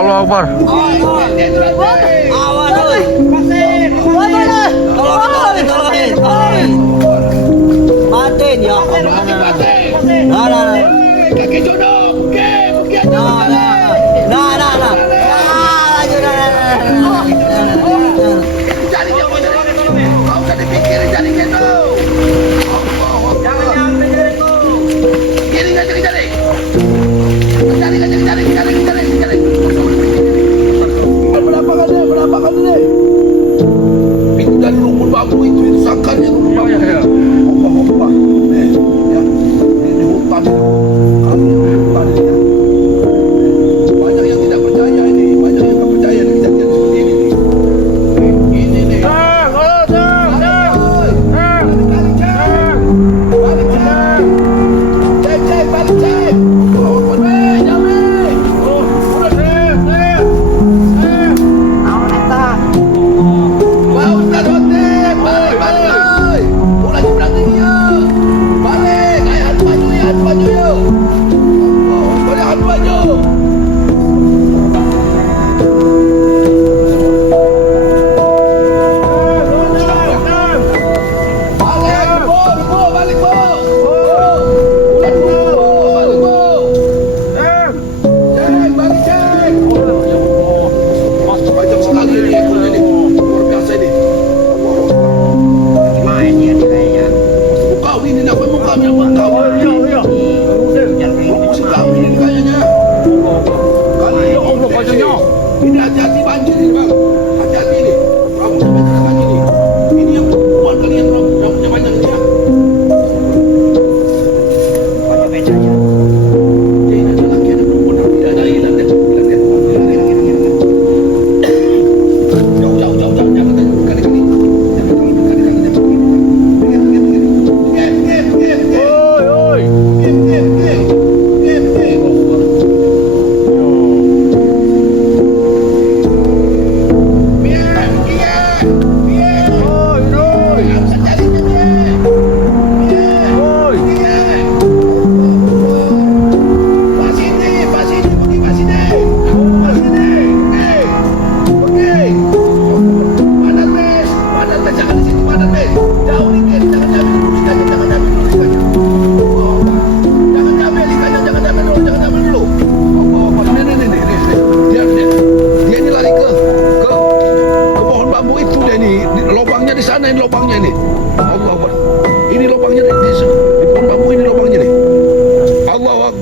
Allah Akbar. Matiin ya. Kaki jodoh. Cari dia, kau usah dipikirin, cari gitu. Kiri nggak cari. Cari. Berapa kan ini? Itu dari rumput bambu itu sangkarnya rumput bambu. Allah. Nih, ya. Ini hutan itu. Hutan ini ya. Banyak yang tidak percaya ini, banyak yang nggak percaya dengan kejadian seperti ini. Ini nih. Balik. Ini hati-hati banjir ini bang, hati-hati ini. Kamu sampai terkena ini. Ini yang perempuan kalian rambutnya panjang ini ya. Banyak becanya. Ini ada laki ada perempuan tidak ada hilang deh. Jauh, jangan kali ini. Oi. Di sana ini lubangnya ini. Allah Akbar. Ini lubangnya di pohon bambu ini lubangnya nih. Allahu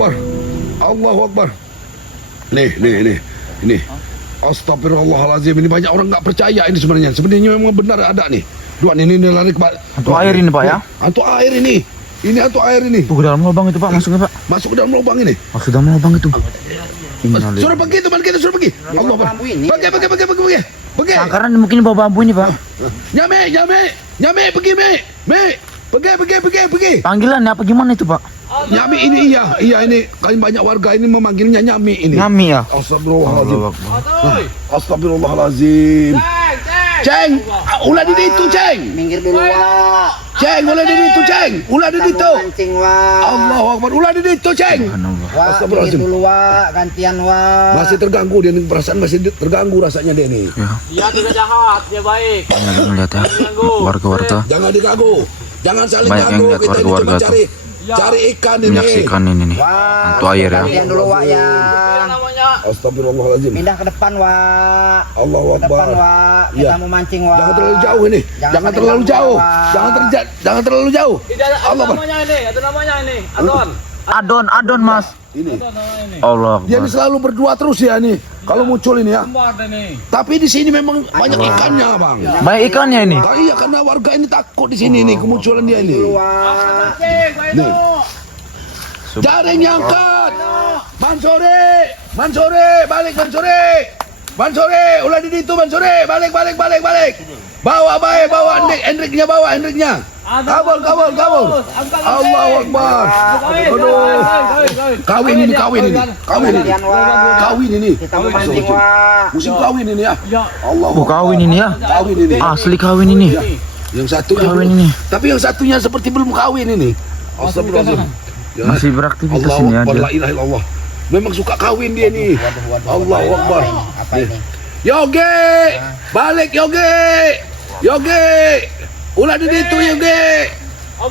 Akbar. Nih. Astagfirullahaladzim. Ini banyak orang nggak percaya ini sebenarnya. Sebenarnya memang benar ada nih. Dua ini lari ke Hantu air ini Pak ya? Hantu air ini. Ini hantu air ini. Tuh ke dalam lubang itu Pak, masuknya Pak. Masuk ke dalam lubang ini. Masuk dalam lubang itu. Suruh pergi teman kita, suruh pergi. Allah Akbar. Pergi. Sangkaran mungkin bawa bambu ini Pak. Nyame, pergi, Me. Pergi. Panggilan apa gimana itu Pak? Nyami ini iya ini kalian banyak warga ini memanggilnya Nyami ini. Nyami ya. Astagfirullahaladzim. Ceng, ulah di situ Ceng. Minggir dulu Wak. Ceng, ulah di situ Ceng. Ulah di situ. Mancing Wak. Allahu Akbar, ulah di situ Ceng. Wak, minggir Astagfirullahaladzim. dulu Wak, gantian Wak. Masih terganggu dia nih, perasaan masih terganggu rasanya dia nih. Ya. Dia tidak jahat, dia baik. Banyak yang lihat ya. Warga-warga. Jangan diganggu. Jangan saling Banyak yang ganggu. lihat Kita ini warga-warga cuma cari ikan ini. Menyaksikan ini nih. Wak, Hantu air ya. gantian dulu Wak ya. Namanya Astagfirullahaladzim. Pindah ke depan Wak. Allahu Ke depan Akbar. Wak. Kita Iya. mau mancing Wak. Jangan terlalu jauh ini. Jangan saling terlalu ganggu, jauh. Wak. Jangan terlalu jauh. tidak ada Allah Akbar. namanya ini, ada namanya ini. Adon Mas. Ini. Allah Dia ini Akbar. selalu berdua terus ya nih. Kalau muncul ini ya. Kembar nih. Tapi di sini memang banyak ikannya, Bang. Banyak ikannya ini. Iya, karena warga ini takut di sini nih kemunculan dia ini. Wak. Nih. Jaring angkat. Mansore, balik Mansore, ulah di situ Mansore, balik. Bawa Hendriknya. Kabul. Allahu Akbar. Aduh. Kawin ini. Gantian Wak. Kawin ini. Kita mau mancing Wak. Musim kawin ini ya. Allah. Oh, kawin ini ya. Kawin ini. Asli kawin ini. Yang satunya Kawin belum. ini. Tapi yang satunya seperti belum kawin ini. Astagfirullahaladzim. Ya. Masih beraktivitas Allahu ini ya Akbar, dia. la ilaha illallah. Memang suka kawin dia nih. Allahu Akbar. Apa ini? Yogi, balik Yogi. Yogi, ulah di situ Yogi.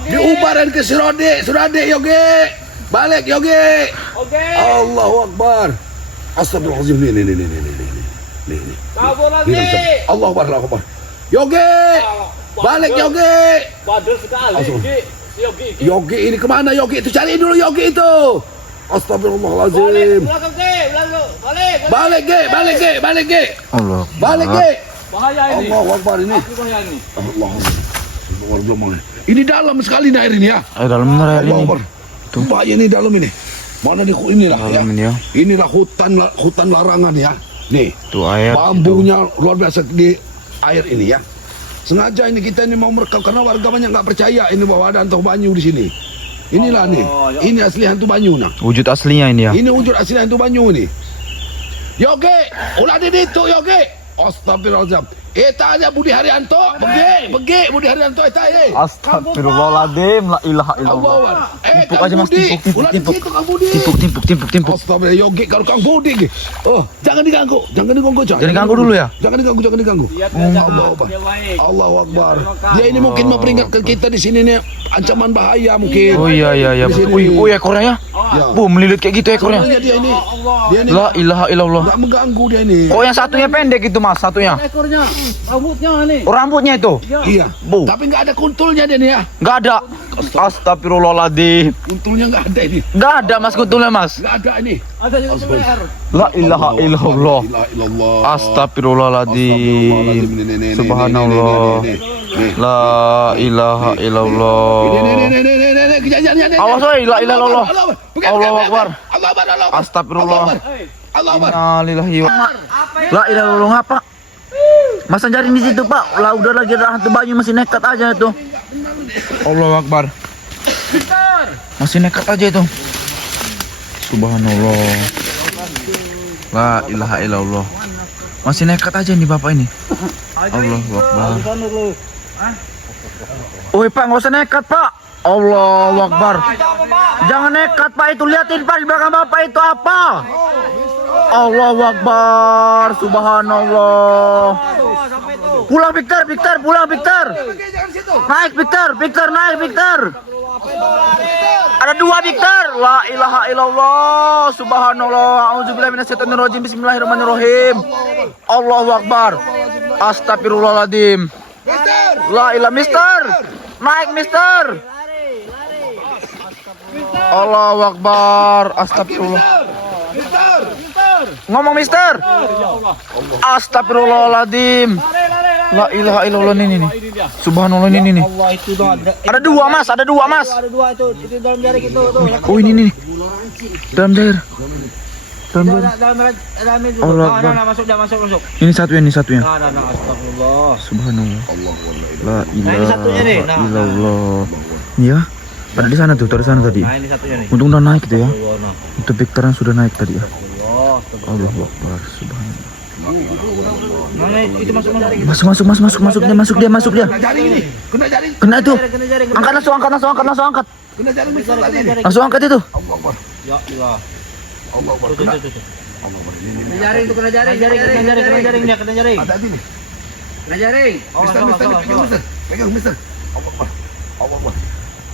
Diubaran ke Surade Yogi. Balik Yogi. Oke. Allahu Akbar. Astagfirullahaladzim. Nih. Kabur lagi. Allahu Akbar, Allahu Akbar. Yogi, balik Yogi. Bader sekali. Langsung. Yogi. Yogi ini kemana Yogi itu? Cari dulu Yogi itu. Astagfirullahaladzim. Belakang Ge, belakang. Balik Ge. Allah. Balik Ge. Bahaya ini. Allahu Akbar ini. Bahaya ini. Allah. Ini dalam sekali nih air ini ya. Air dalam bener air Allahu ini. Akbar. Bahaya ini dalam ini. Mana nih inilah ya. Dalam ini ya. Inilah hutan larangan ya. Nih. Tuh air. Bambunya luar biasa di air ini ya. Sengaja ini kita ini mau merekam karena warga banyak nggak percaya ini bahwa ada hantu banyu di sini. Inilah nih. Ini asli hantu banyu nah. Wujud aslinya ini ya. Ini wujud asli hantu banyu nih. Yogi, ulah di situ Yogi. Astagfirullahaladzim. Eta aja Budi Haryanto, bege Budi Haryanto eta ye. Astagfirullahaladzim, la ilaha illallah. Timpuk aja Mas, timpuk. Timpuk. Astagfirullah Yogi kalau Kang Budi. Oh, jangan diganggu. Jangan diganggu dulu ya. Jangan diganggu. Dia Allahu Akbar. dia baik. Allahu Akbar. Dia ini mungkin memperingatkan kita di sini nih ancaman bahaya mungkin. Oh iya. Di sini. Wih, ekornya ya. Ya. Melilit kayak gitu ekornya. Dia ini. Dia ini La ilaha illallah. enggak mengganggu dia ini. Kok yang satunya pendek itu Mas, satunya? Ekornya, rambutnya nih. Oh, rambutnya itu. Iya. Bu. Tapi enggak ada kuntulnya dia nih ya. Enggak ada. Astagfirullahaladzim. Kuntulnya enggak ada ini. Enggak ada Mas kuntulnya Mas. Enggak ada ini. Ada juga CPR. La ilaha illallah. La ilaha illallah. Astagfirullahaladzim. Subhanallah. La ilaha illallah. Ini kejadiannya. Awas woy, la ilaha illallah. Allahu Akbar. Allah Akbar. Astagfirullah. Allah Akbar. Innalillahi wa la ilaha illallah ngapa? Masa jaring di situ, Pak? Lah udah lagi ada hantu banyu masih nekat aja itu. Allahu Akbar. Masih nekat aja itu. Subhanallah. La ilaha illallah. Masih nekat aja nih Bapak ini. Allahu Akbar. Oi Pak, nggak usah nekat Pak. Allahu Akbar. Jangan nekat Pak, itu liatin Pak di belakang Bapak itu apa? Allahu Akbar. Subhanallah. Pulang Victor, pulang Victor. Naik Victor, naik Victor. Ada dua Victor. La ilaha illallah. Subhanallah. Auzubillahi minasyaitonirrajim. Bismillahirrahmanirrahim. Allahu Akbar. Astagfirullahaladzim. La ilaha Mister. Naik Mister. Allahu Akbar. Astagfirullah. Ngomong Mister. Astagfirullahaladzim. La ilaha illallah ini nih. Subhanallah ini nih. Allah itu tuh Ada dua Mas, ada dua Mas. ada dua itu dalam jaring itu tuh. Oh ini nih. Dalam daerah. Dalam itu. Allah Akbar. Masuk. Ini satunya. Nah, astagfirullah. Subhanallah. La Nah, ini satunya nih. ilaha Nah, illallah. Iya. Ada di sana tuh, dari sana tadi. Nah, ini satunya nih. Untung udah naik gitu ya. Nah, Untuk Victoran sudah naik tadi ya. Allah. Allahu Akbar. Subhanallah. Nah, itu masuk jaring. Masuk dia. Kena jaring ini. Kena jaring. Kena itu. Kena jaring. Angkat langsung angkat. Kena jaring besar tadi ini. Langsung angkat itu. Allah Akbar. Ya Allah. Allah Akbar. Kena. Tuh. Allah Akbar. Ini. Kena jaring tuh, kena jaring dia, kena jaring. Ada ini. Kena jaring. Mister, pegang Mister. Pegang Mister. Allah Akbar. Allah Akbar.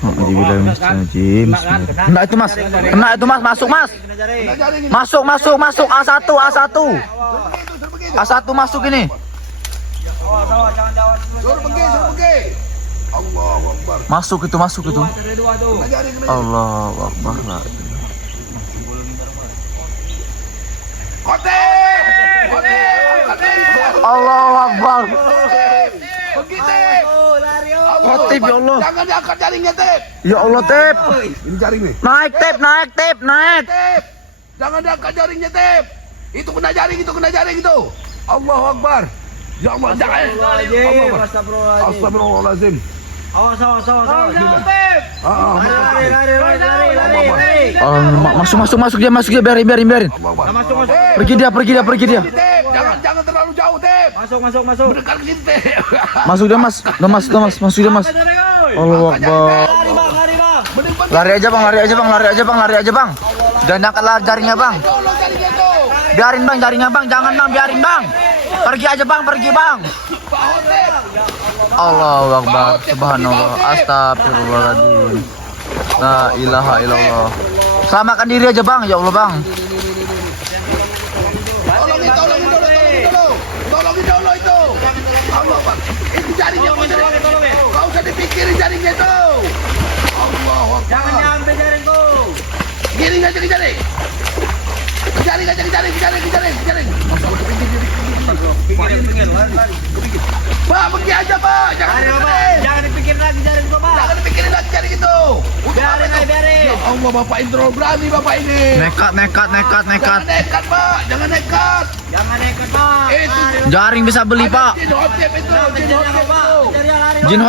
Bismillahirrahmanirrahim. Kena itu Mas. Masuk Mas. Kena jaring. Kena jaring ini. Masuk. A1 masuk ini. Awas, jangan. Suruh pergi. Allahu Akbar. Masuk itu. Ada dua tuh. Kena jaring. Allahu Akbar. La Allahu Akbar. Pergi Tep. Khotib ya Allah. Jangan diangkat jaringnya Tep. Ya Allah Tep. Ini jaring nih. Naik Tep. Tep. Jangan diangkat jaringnya Tep. Itu kena jaring itu. Allahu Akbar. Ya Allah, jangan. Astagfirullahaladzim. Awas. Lari. Masuk dia biarin. Allahu Akbar. Masuk. Pergi dia. Tep, jangan terlalu jauh Tep. Masuk. Mendekat ke sini Tep. Masuk dia Mas. Masuk dia Mas. Allahu Akbar. Lari, Bang. Lari aja bang. Gandakanlah jaringnya bang. Tolong jaringnya itu. Biarin bang jaringnya bang. Jangan bang, biarin bang. Pergi aja bang, pergi bang. Pak Hotep. Allahu Akbar. Subhanallah. Astagfirullahaladzim. La ilaha illallah. Selamatkan diri aja bang, ya Allah bang. Tolongin dulu. Tolongin dulu itu. Allah Pak. Itu jaringnya. Kau usah dipikirin jaringnya itu. Allah Akbar. Jangan diambil jaringku. Giring aja ke jaring. Jaring. Pinggir, lari. Pak, pergi aja Pak. Jangan Lari, Pak. dipikirin. Jangan dipikirin lagi jaringku, Pak. Jangan dipikirin lagi jaring itu. Biarin aja, biarin. Ya Allah, Bapak ini terlalu berani Bapak ini. Nekat. Jangan nekat Pak. Jangan nekat. Jangan nekat, Pak. Itu. Lari, Jaring bisa beli pak. Jin Hotep itu. Jin Kejar Hotep aku, Pak. itu. Kejar dia, lari, Pak. Jin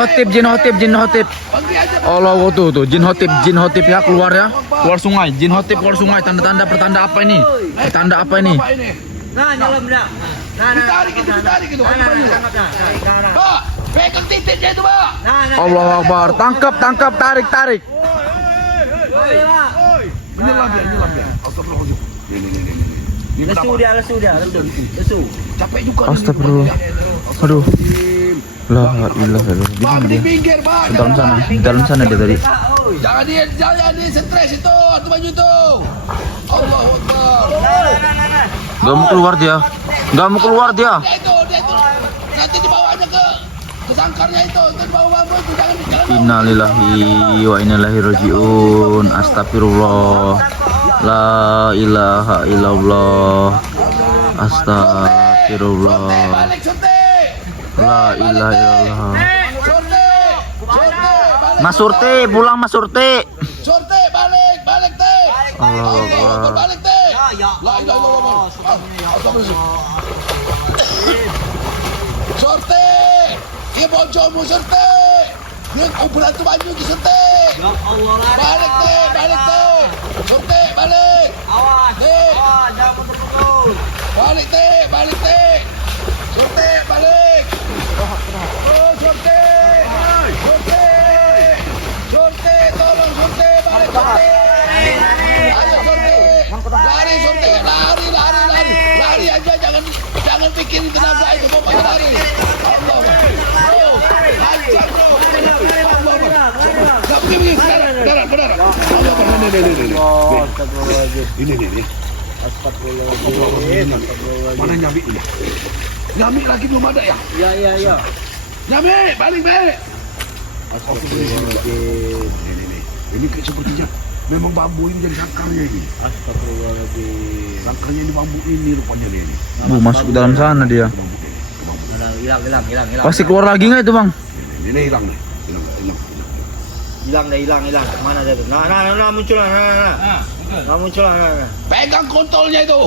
hotip. Pergi aja Pak. Allah tuh jin hotip ya keluar ya. Keluar sungai. Jin hotip keluar sungai. Tanda-tanda pertanda apa ini? Pertanda apa ini? Bapak ini. Nah, nyelam dah. Ditarik itu. Nah. Pak, pegang titiknya itu Pak. Nah. Allahu Akbar. Tangkap, tarik. Menyelam dia. Astagfirullahaladzim. Ini Lesu dia. capek juga. Astagfirullah. Aduh. La ilaha illallah. Pak, Di di dia? pinggir Pak. Di dalam sana dia tadi. Jangan dia stres itu. Atau baju itu. Allahu Akbar. Gak mau keluar dia. Dia itu. Nanti dibawa aja ke sangkarnya itu. Nanti dibawa bambu itu. Jangan. Innalillahi wa inna ilaihi rajiun. Astagfirullah. La ilaha illallah. Astagfirullah. Balik Surti. La ilaha illallah. Surti. Mas Surti, pulang Mas Surti. Surti, balik teh. Allahu Akbar. Balik teh. La ilaha illallah. Surti. Dia bocormu Surti. Dia berantem baju di Surti. Ya Allah, lari. Balik teh. Surti, balik. Awas. Nih. Jangan putus-putus. Balik teh. Surti, balik. Oh, Surti. Surti, tolong Surti, balik Surti. Ayo Surti. Lari Surti, lari aja, jangan bikin tenaga itu mau lari. Allah. Oh, hancur bro. Nggak begini, benar. Allah, ini. Astagfirullahaladzim. Mana Nyami ini? Nyami lagi belum ada ya? Iya. Nyami, balik. Ini kayak sepertinya memang bambu ini jadi sangkarnya ini. Astagfirullahaladzim. Sangkarnya ini bambu ini rupanya nih. Bu, masuk ke dalam sana dia. Ke bambu ini. Hilang. Pasti keluar lagi nggak itu bang? Ini hilang nih. Hilang. Hilang. Mana dia tuh? Nah, muncul lah. Nah, muncul lah. Pegang kontolnya itu.